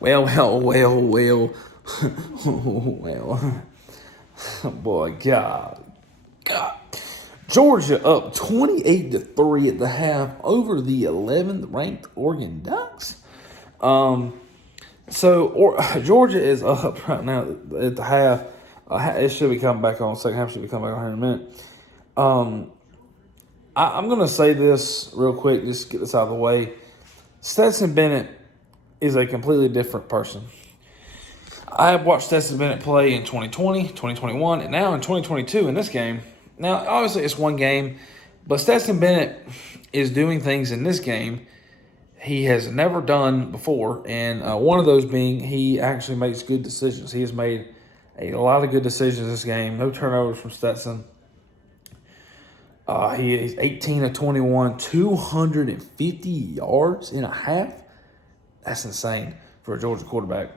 Well. well. Boy, God. Georgia up 28-3 at the half over the 11th ranked Oregon Ducks. Georgia is up right now at the half. It should be coming back on. Second half should be coming back on here in a minute. I'm going to say this real quick, just to get this out of the way. Stetson Bennett is a completely different person. I have watched Stetson Bennett play in 2020, 2021, and now in 2022 in this game. Now, obviously, it's one game, but Stetson Bennett is doing things in this game he has never done before, and one of those being he actually makes good decisions. He has made a lot of good decisions this game. No turnovers from Stetson. He is 18 of 21, 250 yards in a half. That's insane for a Georgia quarterback.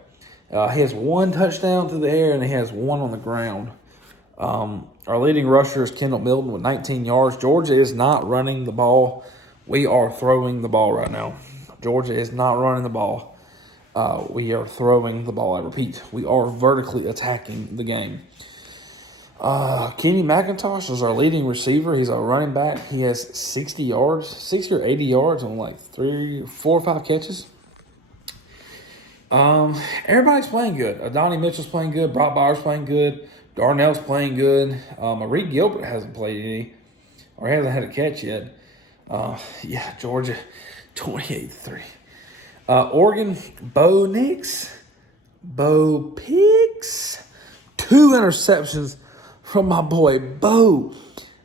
He has one touchdown through the air, and he has one on the ground. Our leading rusher is Kendall Milton with 19 yards. Georgia is not running the ball. We are throwing the ball right now. Georgia is not running the ball. We are throwing the ball. I repeat, we are vertically attacking the game. Kenny McIntosh is our leading receiver. He's our running back. He has 60 or 80 yards on like 4 or 5 catches. Everybody's playing good. Adonai Mitchell's playing good. Brock Bowers playing good. Darnell's playing good. Marie Gilbert hasn't played any, or hasn't had a catch yet. Georgia, 28-3. Oregon, Bo Picks, 2 interceptions from my boy Bo.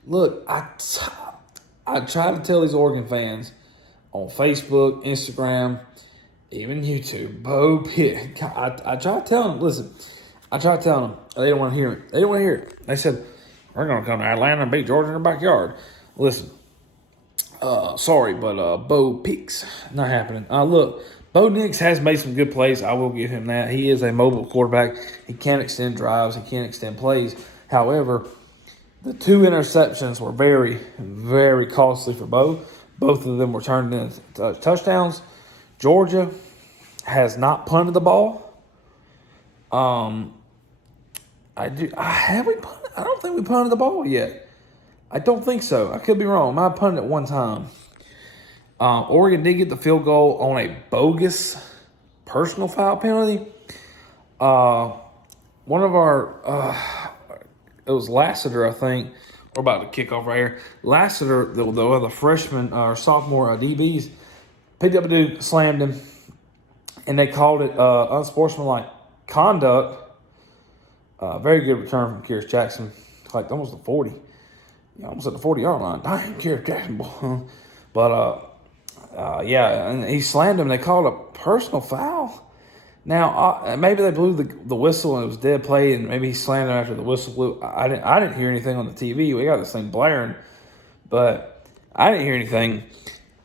Look, I try to tell these Oregon fans on Facebook, Instagram, even YouTube, Bo Pitt. I try to tell them, listen, I try to tell them, they don't want to hear it. They don't want to hear it. They said, we're going to come to Atlanta and beat Georgia in their backyard. Listen, sorry, but Bo Peaks, not happening. Look, Bo Nix has made some good plays. I will give him that. He is a mobile quarterback. He can extend drives. He can extend plays. However, the 2 interceptions were very, very costly for Bo. Both of them were turned into touchdowns. Georgia has not punted the ball. Have we punted? I don't think we punted the ball yet. I don't think so. I could be wrong. I punted it one time. Oregon did get the field goal on a bogus personal foul penalty. One of our, it was Lassiter, I think. We're about to kick off right here. Lassiter, the freshman or sophomore DBs, picked up a dude, slammed him, and they called it unsportsmanlike conduct. Very good return from Kearis Jackson, like almost the 40. Almost at the 40-yard line. Damn, Kearis Jackson, boy. But, and he slammed him. They called a personal foul. Now, maybe they blew the whistle and it was dead play, and maybe he slammed him after the whistle blew. I didn't hear anything on the TV. We got this thing blaring, but I didn't hear anything.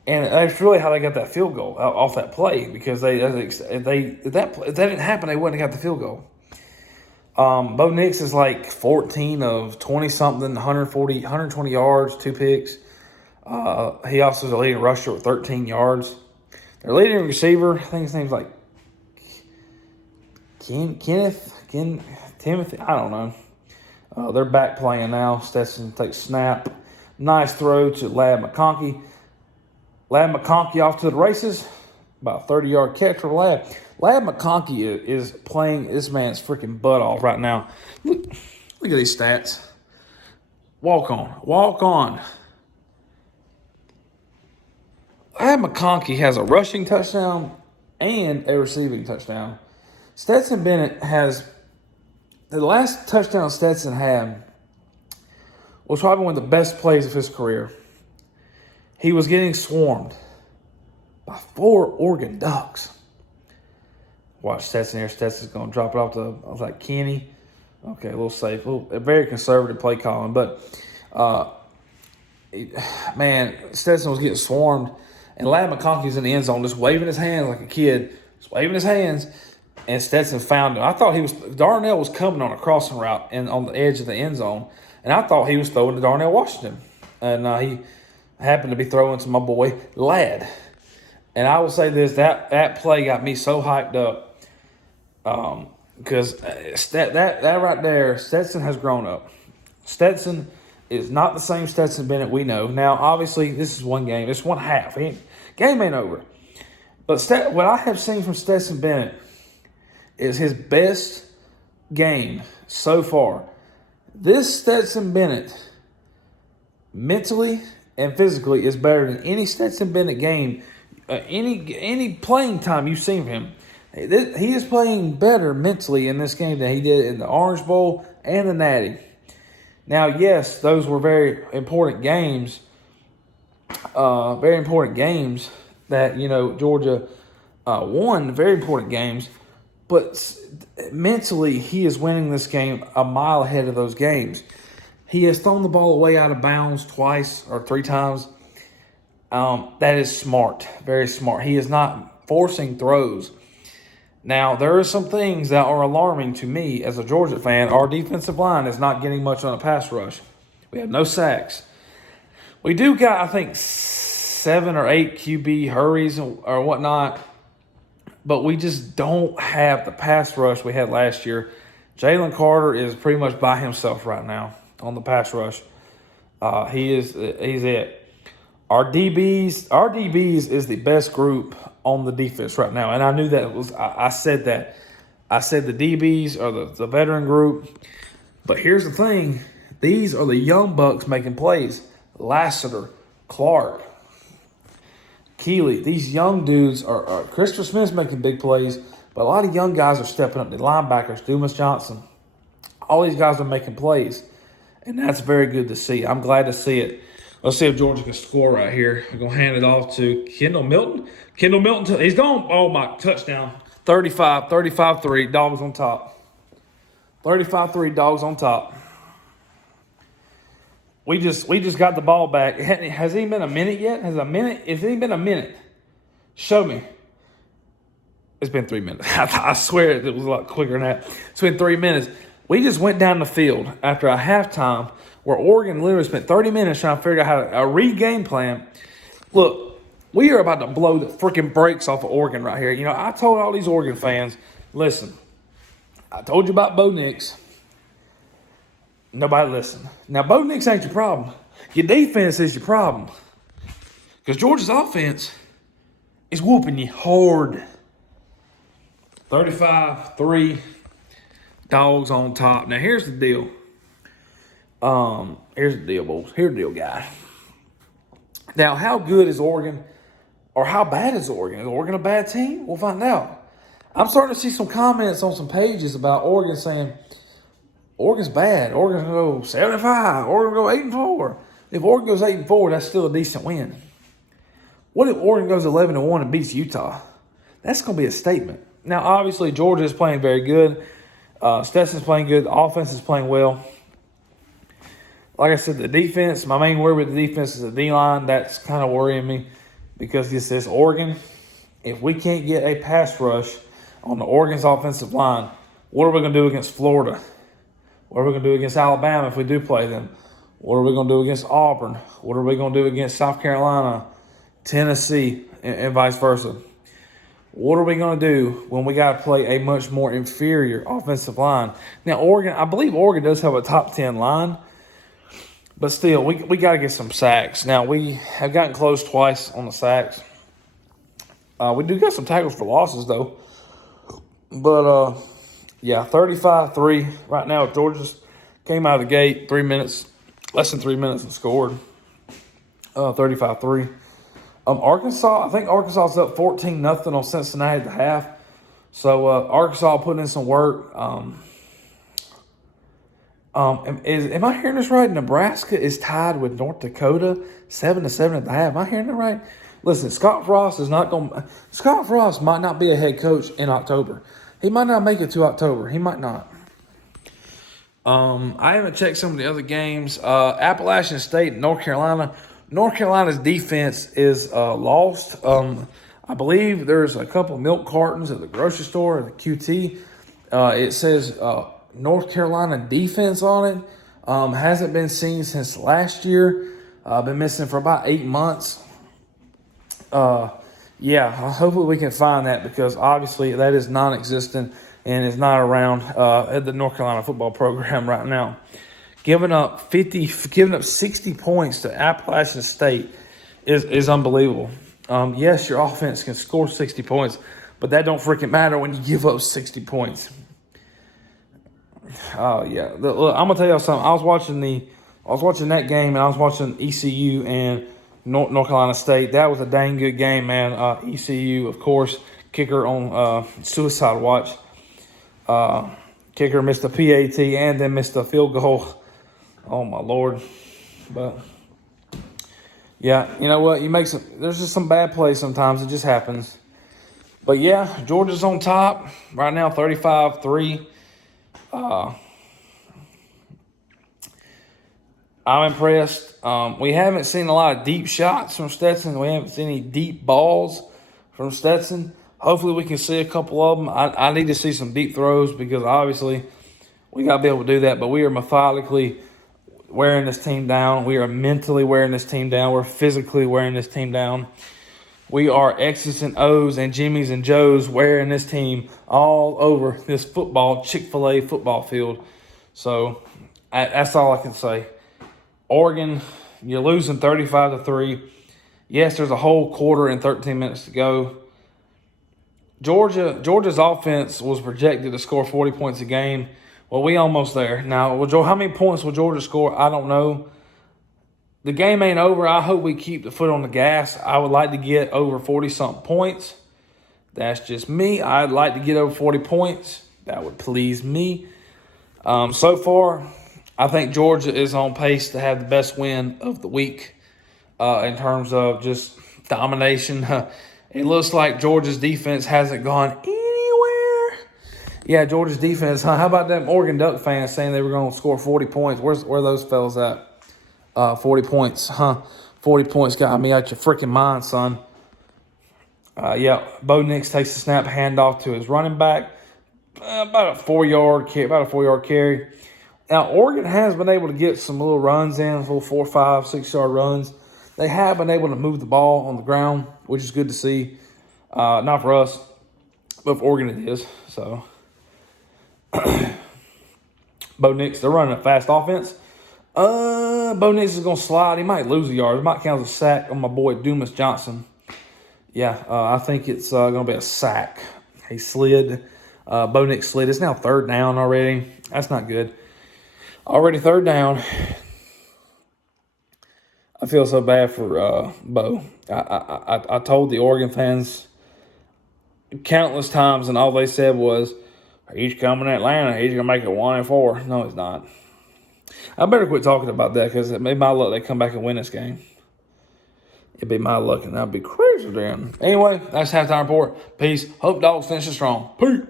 And that's really how they got that field goal off that play, because if that didn't happen, they wouldn't have got the field goal. Bo Nix is like 14 of 20-something, 120 yards, 2 picks. He also is a leading rusher with 13 yards. Their leading receiver, I think his name's like Timothy, I don't know. They're back playing now. Stetson takes snap. Nice throw to Ladd McConkey. Ladd McConkey off to the races. About a 30-yard catch for Ladd. Ladd McConkey is playing this man's freaking butt off right now. Look at these stats. Walk on. Ladd McConkey has a rushing touchdown and a receiving touchdown. Stetson Bennett has the last touchdown Stetson had was probably one of the best plays of his career. He was getting swarmed by 4 Oregon Ducks. Watch Stetson here. Stetson's going to drop it off to, I was like, Kenny. Okay, a little safe. A very conservative play calling. But, Stetson was getting swarmed. And Ladd McConkey's in the end zone just waving his hands like a kid. Just waving his hands. And Stetson found him. I thought Darnell was coming on a crossing route and on the edge of the end zone. And I thought he was throwing to Darnell Washington. And he happened to be throwing to my boy, Ladd. And I will say this, that play got me so hyped up. Because that right there, Stetson has grown up. Stetson is not the same Stetson Bennett we know. Now, obviously, this is one game. It's one half. Game ain't over. But what I have seen from Stetson Bennett is his best game so far. This Stetson Bennett, mentally and physically, is better than any Stetson Bennett game, any playing time you've seen him. He is playing better mentally in this game than he did in the Orange Bowl and the Natty. Now, yes, those were very important games. That, Georgia won, very important games. But mentally, he is winning this game a mile ahead of those games. He has thrown the ball away out of bounds twice or three times. That is smart, very smart. He is not forcing throws. Now, there are some things that are alarming to me as a Georgia fan. Our defensive line is not getting much on a pass rush. We have no sacks. We do got, I think, 7 or 8 QB hurries or whatnot, but we just don't have the pass rush we had last year. Jalen Carter is pretty much by himself right now on the pass rush. He's it. Our DBs is the best group on the defense right now, and I knew that I said that. I said the DBs are the veteran group, but here's the thing: these are the young bucks making plays. Lassiter, Clark, Keeley, these young dudes are Christopher Smith's making big plays, but a lot of young guys are stepping up. The linebackers, Dumas Johnson, all these guys are making plays, and that's very good to see. I'm glad to see it. Let's see if Georgia can score right here. We're going to hand it off to Kendall Milton. Kendall Milton, he's gone. Oh, my, touchdown. 35-3, Dogs on top. 35-3, Dogs on top. We just got the ball back. Has it been a minute yet? Has it been a minute? Show me. It's been 3 minutes. I swear it was a lot quicker than that. It's been 3 minutes. We just went down the field after a halftime where Oregon literally spent 30 minutes trying to figure out how to re-game plan. Look, we are about to blow the freaking brakes off of Oregon right here. I told all these Oregon fans, listen, I told you about Bo Nix. Nobody listened. Now, Bo Nix ain't your problem. Your defense is your problem. Because Georgia's offense is whooping you hard. 35-3, Dogs on top. Now, here's the deal. Boys. Here's the deal, guy. Now, how good is Oregon, or how bad is Oregon? Is Oregon a bad team? We'll find out. I'm starting to see some comments on some pages about Oregon saying Oregon's bad. Oregon's going to go 75. Oregon going to go 8-4. If Oregon goes 8-4, that's still a decent win. What if Oregon goes 11-1 and beats Utah? That's going to be a statement. Now, obviously, Georgia is playing very good. Stetson's playing good. The offense is playing well. Like I said, the defense, my main worry with the defense is the D-line. That's kind of worrying me because this is Oregon. If we can't get a pass rush on the Oregon's offensive line, what are we going to do against Florida? What are we going to do against Alabama if we do play them? What are we going to do against Auburn? What are we going to do against South Carolina, Tennessee, and vice versa? What are we going to do when we got to play a much more inferior offensive line? Now, Oregon, I believe Oregon does have a top 10 line, but still, we got to get some sacks. Now, we have gotten close twice on the sacks. We do got some tackles for losses, though. But, yeah, 35-3. Right now, Georgia came out of the gate less than 3 minutes and scored. 35-3. Arkansas, I think Arkansas is up 14-0 on Cincinnati at the half. So, Arkansas putting in some work. Am I hearing this right? Nebraska is tied with North Dakota 7-7 at the half. Am I hearing that right? Listen, Scott Frost might not be a head coach in October. He might not make it to October. He might not. I haven't checked some of the other games. Appalachian State, North Carolina. North Carolina's defense is lost. I believe there's a couple milk cartons at the grocery store at the QT. It says North Carolina defense on it. Hasn't been seen since last year. Been missing for about 8 months. Yeah, hopefully we can find that because obviously that is non-existent and is not around at the North Carolina football program right now. Giving up 60 points to Appalachian State is unbelievable. Yes, your offense can score 60 points, but that don't freaking matter when you give up 60 points. Oh yeah, look, I'm gonna tell y'all something. I was watching that game, and I was watching ECU and North Carolina State. That was a dang good game, man. ECU, of course, kicker on suicide watch. Kicker missed a PAT and then missed a field goal. Oh my Lord! But yeah, you know what? There's just some bad plays sometimes. It just happens. But yeah, Georgia's on top right now, 35-3. I'm impressed. We haven't seen a lot of deep shots from Stetson. We haven't seen any deep balls from Stetson. Hopefully we can see a couple of them. I need to see some deep throws because obviously we got to be able to do that. But we are methodically wearing this team down. We are mentally wearing this team down. We're physically wearing this team down. We are X's and O's and Jimmy's and Joe's wearing this team all over this Chick-fil-A football field. So that's all I can say. Oregon, you're losing 35-3. Yes, there's a whole quarter and 13 minutes to go. Georgia's offense was projected to score 40 points a game. Well, we almost there. Now, how many points will Georgia score? I don't know. The game ain't over. I hope we keep the foot on the gas. I would like to get over 40-something points. That's just me. I'd like to get over 40 points. That would please me. So far, I think Georgia is on pace to have the best win of the week in terms of just domination. It looks like Georgia's defense hasn't gone anywhere. Yeah, Georgia's defense. How about them Oregon Duck fans saying they were going to score 40 points? Where are those fellas at? 40 points, 40 points got me out your freaking mind, son. Yeah, Bo Nix takes the snap, handoff to his running back. About a 4-yard carry. Now, Oregon has been able to get some little runs in, little 4, 5, 6-yard runs. They have been able to move the ball on the ground, which is good to see. Not for us, but for Oregon it is. So, Bo Nix, they're running a fast offense. Bo Nix is going to slide. He might lose a yard. It might count as a sack on my boy Dumas Johnson. Yeah, I think it's going to be a sack. He slid. Bo Nix slid. It's now 3rd down already. That's not good. Already 3rd down. I feel so bad for Bo. I told the Oregon fans countless times, and all they said was, he's coming to Atlanta. He's going to make it 1-4. No, he's not. I better quit talking about that because it made my luck they come back and win this game. It'd be my luck, and that'd be crazy then. Anyway, that's halftime report. Peace. Hope Dogs finish strong. Peace.